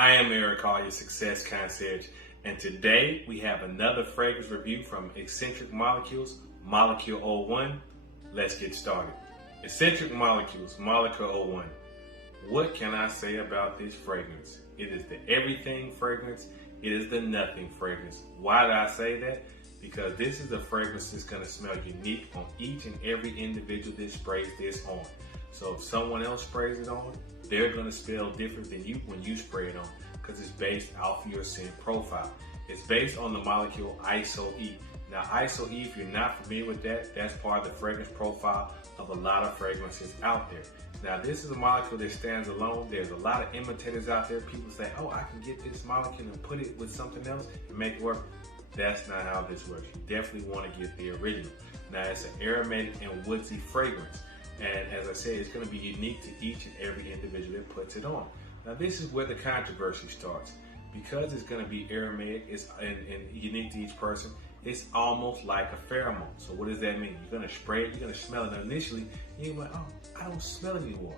I am iamEricHall, your success concierge, and today we have another fragrance review from Eccentric Molecules, Molecule 01. Let's get started. Eccentric Molecules, Molecule 01. What can I say about this fragrance? It is the everything fragrance. It is the nothing fragrance. Why did I say that? Because this is a fragrance that's going to smell unique on each and every individual that sprays this on. So if someone else sprays it on, they're going to smell different than you when you spray it on, because it's based off your scent profile. It's based on the molecule iso-E. Now iso-E, if you're not familiar with that, that's part of the fragrance profile of a lot of fragrances out there. Now this is a molecule that stands alone. There's a lot of imitators out there. People say, oh, I can get this molecule and put it with something else and make it work. That's not how this works. You definitely want to get the original. Now it's an aromatic and woodsy fragrance. And as I said, it's going to be unique to each and every individual that puts it on. Now this is where the controversy starts. Because it's going to be aromatic and unique to each person, it's almost like a pheromone. So what does that mean? You're going to spray it, you're going to smell it. Now initially, you're like, oh, I don't smell it anymore.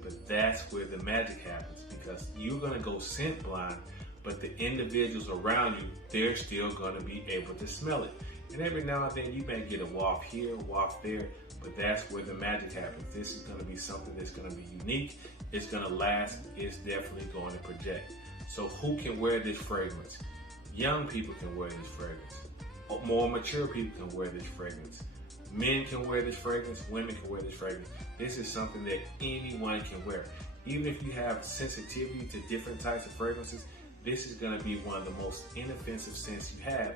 But that's where the magic happens, because you're going to go scent blind, but the individuals around you, they're still going to be able to smell it. And every now and then you may get a waft here, a waft there, but that's where the magic happens. This is going to be something that's going to be unique. It's going to last. It's definitely going to project. So who can wear this fragrance? Young people can wear this fragrance. More mature people can wear this fragrance. Men can wear this fragrance. Women can wear this fragrance. This is something that anyone can wear. Even if you have sensitivity to different types of fragrances, this is going to be one of the most inoffensive scents you have.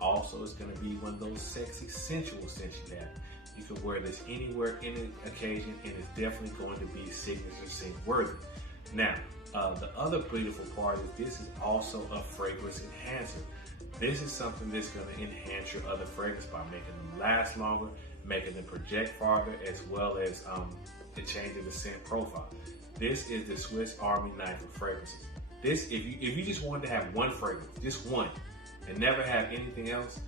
Also, it's going to be one of those sexy, sensual scents you have. You can wear this anywhere, any occasion, and it's definitely going to be signature scent worthy. Now, the other beautiful part is this is also a fragrance enhancer. This is something that's going to enhance your other fragrance by making them last longer, making them project farther, as well as the change of the scent profile. This is the Swiss Army knife of fragrances. This, if you just wanted to have one fragrance, just one, and never have anything else,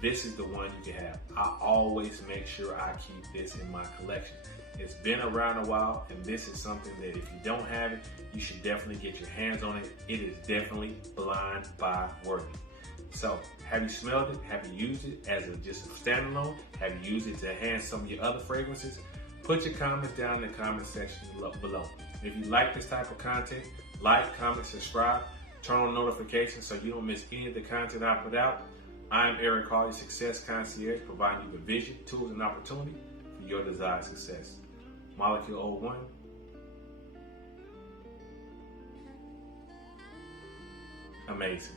this is the one you can have. I always make sure I keep this in my collection. It's been around a while, and this is something that if you don't have it, you should definitely get your hands on it. It is definitely blind buy worthy. So, have you smelled it? Have you used it as just a standalone? Have you used it to enhance some of your other fragrances? Put your comments down in the comment section below. If you like this type of content, like, comment, subscribe, turn on notifications so you don't miss any of the content I put out. I am iamEricHall, your success concierge, providing you with vision, tools, and opportunity for your desired success. Molecule 01. Amazing.